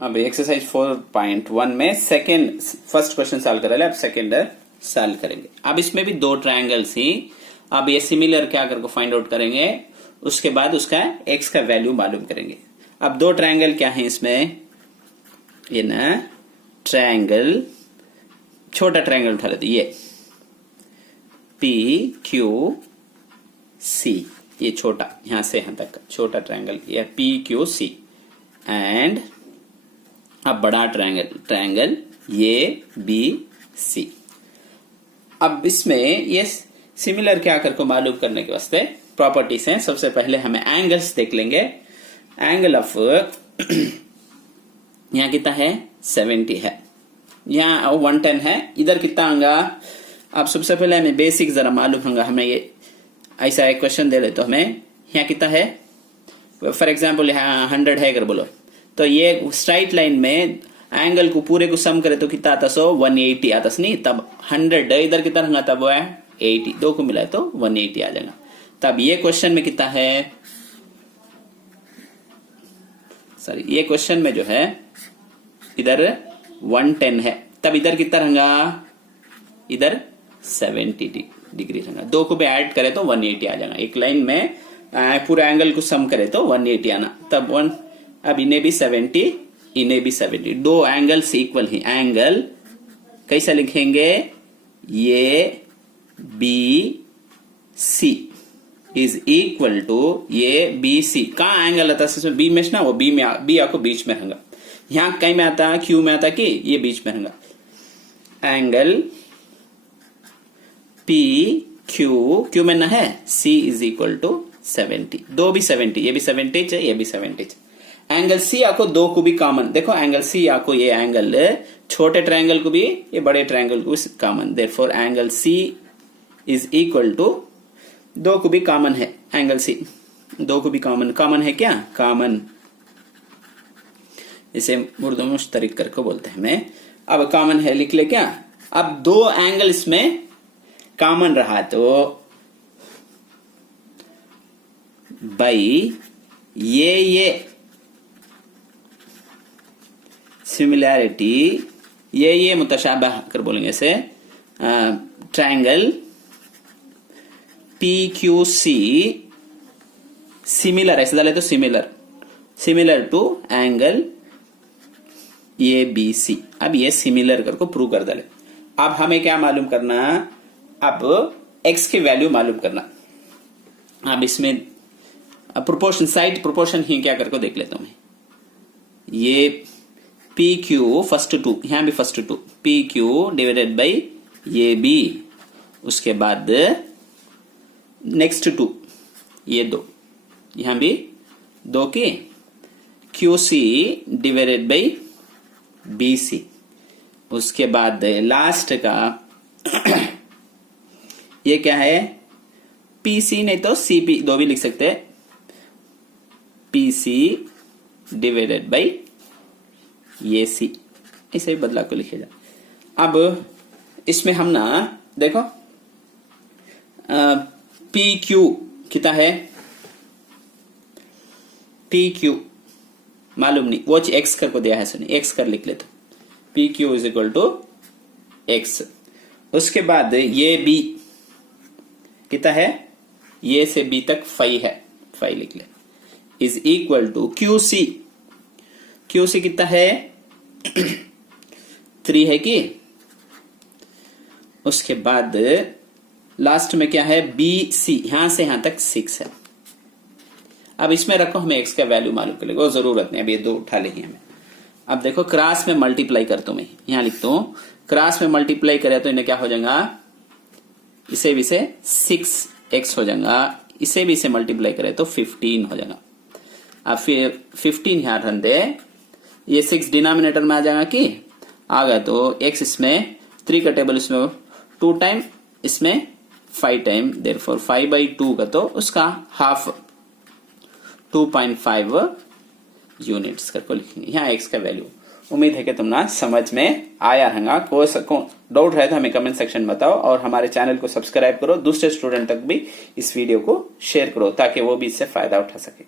अब एक्सरसाइज 4.1 में second first question solve कर रहे हैं, अब सेकेंड सॉल्व करेंगे। अब इसमें भी दो ट्रायंगल्स ही, अब ये सिमिलर क्या करके फाइंड आउट करेंगे, उसके बाद उसका एक्स का वैल्यू मालूम करेंगे। अब दो ट्रायंगल क्या है इसमें, ये ना ट्रायंगल, छोटा ट्रायंगल उठा लेते, ये पी क्यू सी, ये छोटा यहां से यहां तक छोटा ट्रायंगल, ये पी क्यू सी, एंड अब बड़ा ट्रायंगल ये बी सी। अब इसमें ये सिमिलर क्या करके मालूम करने के वास्ते प्रॉपर्टीज हैं। सबसे पहले हमें एंगल्स देख लेंगे। एंगल ऑफ यहां कितना है 70 है, यहाँ 110 है, इधर कितना होगा। अब सबसे पहले हमें बेसिक जरा मालूम होगा। हमें ये ऐसा एक क्वेश्चन दे ले तो हमें यहाँ कितना है, फॉर एग्जाम्पल यहाँ 100 है अगर बोलो, तो ये स्ट्राइट लाइन में एंगल को पूरे को सम करे तो कितना आता, 180 आता नहीं, तब 100 इधर कितना होगा, तब वो है 80, दो को मिलाए तो 180 आ जाएगा। तब ये क्वेश्चन में कितना है, सॉरी ये क्वेश्चन में जो है इधर 110 है, तब इधर कितना रहेगा, इधर 70 डिग्री रहेगा। दो को भी ऐड करे तो 180 आ जाएगा। एक लाइन में पूरा एंगल को सम करे तो 180 आना, तब अब इन्हें भी 70 इन्हें भी 70, दो एंगल्स इक्वल ही। एंगल कैसा लिखेंगे, ये B C is equal to ये बी सी का एंगल आता है बी में ना, वो बी में बी आपको बीच में रहेगा, यहां कहीं में आता क्यू में आता कि ये बीच में रहेगा। एंगल पी क्यू में ना है सी इज इक्वल टू 70, दो भी 70, ये भी 70 है, ये भी 70। एंगल सी आपको दो को भी कॉमन, देखो एंगल सी आपको ये एंगल छोटे ट्रायंगल को भी ये बड़े ट्रायंगल को भी common, therefore angle C is equal to, दो को भी कॉमन है एंगल सी, दो को भी कॉमन है क्या, कॉमन, इसे उर्दू में मुश्तरिक करके बोलते हैं हमें। अब कॉमन है लिख ले क्या। अब दो एंगल इसमें कॉमन रहा तो बाई ये सिमिलैरिटी, ये मुतशाबह कर बोलेंगे इसे, triangle P Q C similar, ऐसे डाले तो similar to angle A B C. अब ये सिमिलर करके प्रूव कर डाले। अब हमें क्या मालूम करना, अब x की वैल्यू मालूम करना। अब इसमें प्रोपोर्शन, साइड प्रोपोर्शन ही क्या करके देख लेता हूं मैं। ये पी क्यू फर्स्ट टू, यहां भी first two, P Q divided by A B, उसके बाद नेक्स्ट टू ये दो, यहां भी दो की Q C divided by B C, उसके बाद लास्ट का ये क्या है, पी सी नहीं तो सी पी, दो भी लिख सकते हैं, पी सी डिवाइडेड बाई ये सी, ऐसे ही बदला को लिखेगा। अब इसमें हम ना देखो पी क्यू कितना है, पी क्यू मालूम नहीं, वो एक्स कर को दिया है, सुनिए एक्स कर लिख लेते, p q is equal to x. उसके बाद ये बी कितना है, ये से बी तक 5 है, 5 लिख ले, is equal to q c, q c कितना है 3 है कि, उसके बाद लास्ट में क्या है बी सी, यहां से यहां तक 6 है। अब इसमें रखो, हमें एक्स का वैल्यू मालूम कर लेगा, जरूरत नहीं, अब ये दो उठा लेंगे हमें। अब देखो क्रॉस में मल्टीप्लाई करता हूं मैं, यहां लिखता हूं क्रॉस में मल्टीप्लाई करे तो इन्हें क्या हो जाएगा, इसे भी से 6x हो जाएगा, इसे भी से मल्टीप्लाई करे तो 15 हो जाएगा। अब फिर 15 यहां रन दे, ये 6 डिनोमिनेटर में आ जाएगा कि आ गया, तो x इसमें 3 का टेबल इसमें 2 टाइम, इसमें 5 टाइम, देयरफॉर 5/2 का तो उसका हाफ 2.5 यूनिट्स करके लिखेंगे। यहाँ x का वैल्यू। उम्मीद है कि तुमने समझ में आया रहेगा। कोई डाउट रहे तो हमें कमेंट सेक्शन में बताओ, और हमारे चैनल को सब्सक्राइब करो, दूसरे स्टूडेंट तक भी इस वीडियो को शेयर करो ताकि वो भी इससे फायदा उठा सके।